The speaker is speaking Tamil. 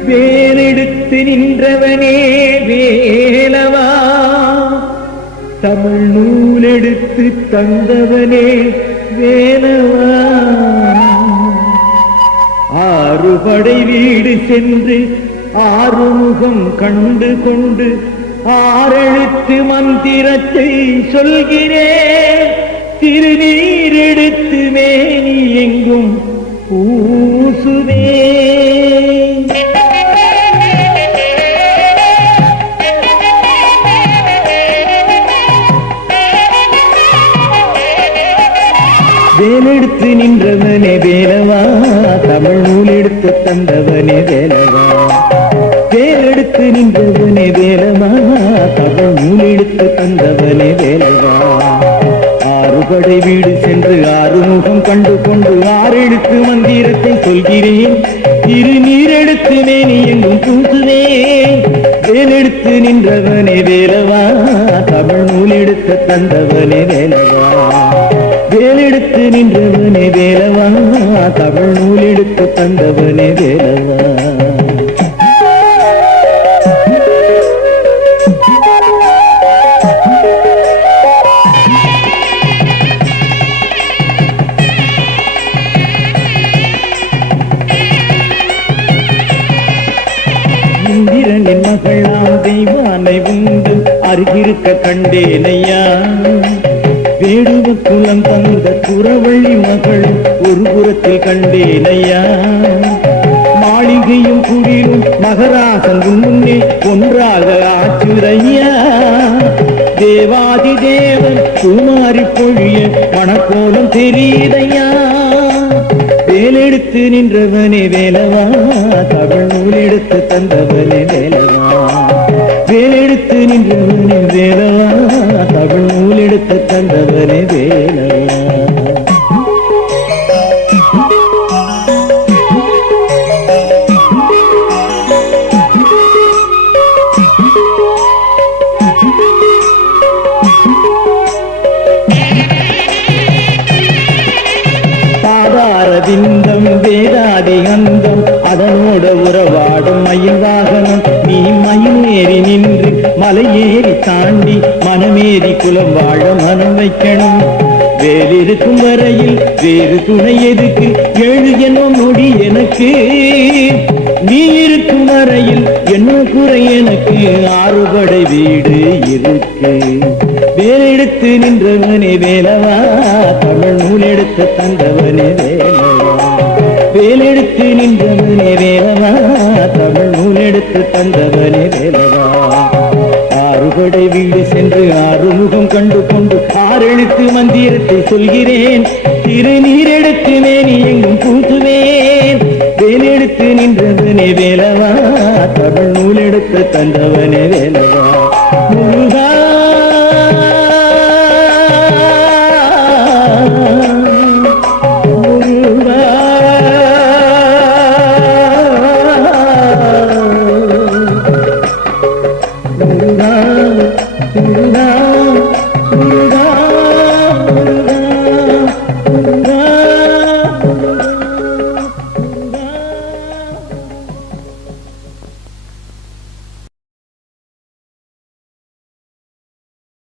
வேலெடுத்து நின்றவனே வேலவா, தமிழ் நூலெடுத்து தந்தவனே வேலவா. ஆறுபடை வீடு சென்று ஆறுமுகம் கண்டு கொண்டு ஆறெழுத்து மந்திரத்தை சொல்கிறேன். திருநீர் எடுத்து மேனி எங்கும் பூசுவே. வேலெடுத்து நின்றவனே வேலவா, தமிழ் நூல் எடுத்து தந்தவனே வேலவா. வேலெடுத்து நின்றவனே வேலவா, தமிழ் நூல் எடுத்து தந்தவனே வேலவா. ஆறுபடை வீடு சென்று ஆறுமுகம் கண்டு கொண்டு ஆறெடுத்து மந்திரத்தை சொல்கிறேன். திருநீர் எடுத்து மேனி எங்கும் பூசுவேன். வேலெடுத்து நின்றவனே வேலவா, தமிழ் நூல் எடுத்து தந்தவனே வேலவா. வேலெடுத்து நின்றவனே வேலவா, தமிழ் நூல் எடுத்து தந்தவனே வேலவா. இந்திரனின் மகளாம் தெய்வானை உண்டு அருகிருக்க கண்டேனையா. வேடுவ குலம் தந்த குறவள்ளி மகளும் ஒரு புறத்தில் கண்டேனையா. மாளிகையும் குடிலும் மகராசன் முன்னே ஒன்றாக ஆச்சுரையா. தேவாதி தேவன் சுமாரி பொழிய மணக்கோலம் தெரியுதையா. வேலெடுத்து நின்றவனே வேலவா, தமிழ் நூல் எடுத்து தந்தவனே வேலவா. வேலெடுத்து நின்றவனே வேலவா, தமிழ் நூல் எடுத்து தந்தவனே வேலவா. விந்தம் வேதாதி அந்தம் அதனோட உறவாடும் மயில் வாகனம். நீ மயிலேறி நின்று மலையேறி தாண்டி மனமேறி குலம் வாழ மனம் வைக்கணும். வேலிருக்கும் வரையில் வேறு துணை எதுக்கு? எழு என்னும் நொடி எனக்கு. நீ இருக்கும் வரையில் என்ன குறை எனக்கு? ஆறுபடை வீடு இருக்கு. வேலெடுத்து நின்றவனே வேலவா, தமிழ் நூல் எடுத்து தந்தவனே வேலவா. வேலெடுத்து நின்றவனே வேலவா, தமிழ் நூல் எடுத்து தந்தவனே வேலவா. ஆறுபடை வீடு சென்று ஆறுமுகம் கண்டு கொண்டு ஆறெழுத்து மந்திரத்தை சொல்கிறேன். திருநீர் எடுத்து மேனி எங்கும் பூசுவேன். வேலெடுத்து நின்றவனே வேலவா, தமிழ் நூல் எடுத்து தந்தவனே வேலவா. முருகா